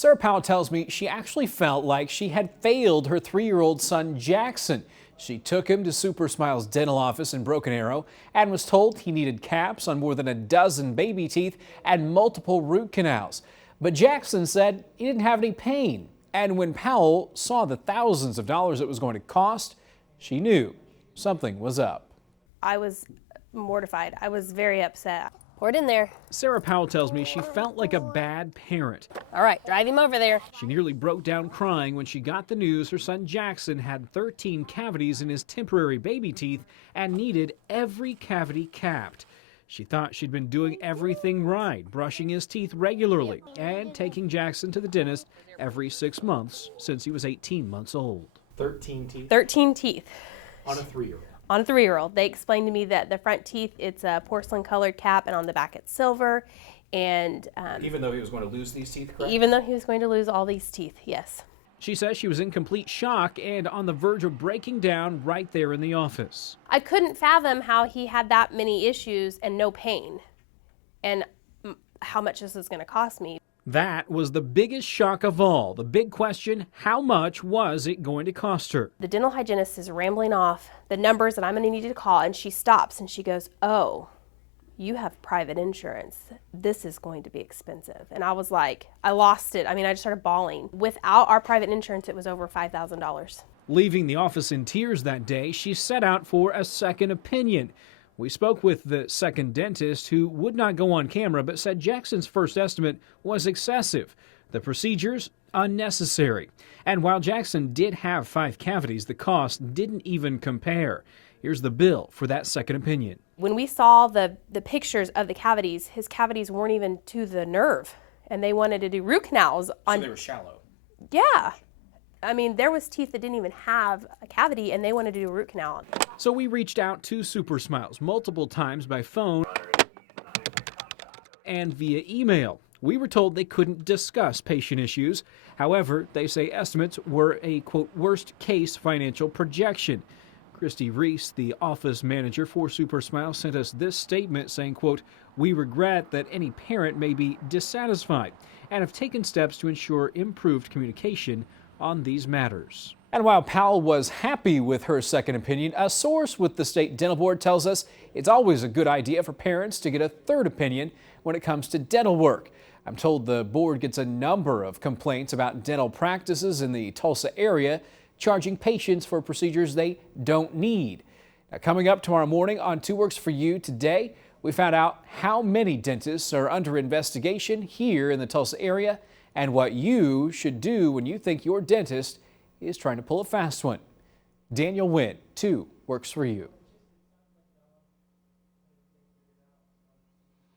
Sarah Powell tells me she actually felt like she had failed her 3-year-old son Jackson. She took him to Super Smile's dental office in Broken Arrow and was told he needed caps on more than a dozen baby teeth and multiple root canals. But Jackson said he didn't have any pain. And when Powell saw the thousands of dollars it was going to cost, she knew something was up. I was mortified. I was very upset. Pour it in there. Sarah Powell tells me she felt like a bad parent. All right, drive him over there. She nearly broke down crying when she got the news her son Jackson had 13 cavities in his temporary baby teeth and needed every cavity capped. She thought she'd been doing everything right, brushing his teeth regularly and taking Jackson to the dentist every 6 months since he was 18 months old. 13 teeth? 13 teeth. On a 3-year-old? On a 3-year-old. They explained to me that the front teeth, it's a porcelain colored cap, and on the back it's silver. And even though he was going to lose these teeth, correct? Even though he was going to lose all these teeth, yes. She says she was in complete shock and on the verge of breaking down right there in the office. I couldn't fathom how he had that many issues and no pain, and how much this is going to cost me. That was the biggest shock of all. The big question, how much was it going to cost her? The dental hygienist is rambling off the numbers that I'm going to need to call, and she stops and she goes, "Oh, you have private insurance. This is going to be expensive." And I was like, I lost it. I mean, I just started bawling. Without our private insurance, it was over $5,000. Leaving the office in tears that day, she set out for a second opinion. We spoke with the second dentist, who would not go on camera but said Jackson's first estimate was excessive, the procedures unnecessary. And while Jackson did have 5 cavities, the cost didn't even compare. Here's the bill for that second opinion. When we saw the pictures of the cavities, his cavities weren't even to the nerve, and they wanted to do root canals on. So they were shallow. Yeah. I mean, there was teeth that didn't even have a cavity, and they wanted to do a root canal on them. So we reached out to Super Smiles multiple times by phone and via email. We were told they couldn't discuss patient issues. However, they say estimates were a, quote, worst case financial projection. Christy Reese, the office manager for Super Smiles, sent us this statement saying, quote, "We regret that any parent may be dissatisfied and have taken steps to ensure improved communication on these matters." And while Powell was happy with her second opinion, a source with the state dental board tells us it's always a good idea for parents to get a third opinion when it comes to dental work. I'm told the board gets a number of complaints about dental practices in the Tulsa area, charging patients for procedures they don't need. Now, coming up tomorrow morning on 2 Works for You today, we found out how many dentists are under investigation here in the Tulsa area and what you should do when you think your dentist is trying to pull a fast one. Daniel Wynn, 2 Works for You.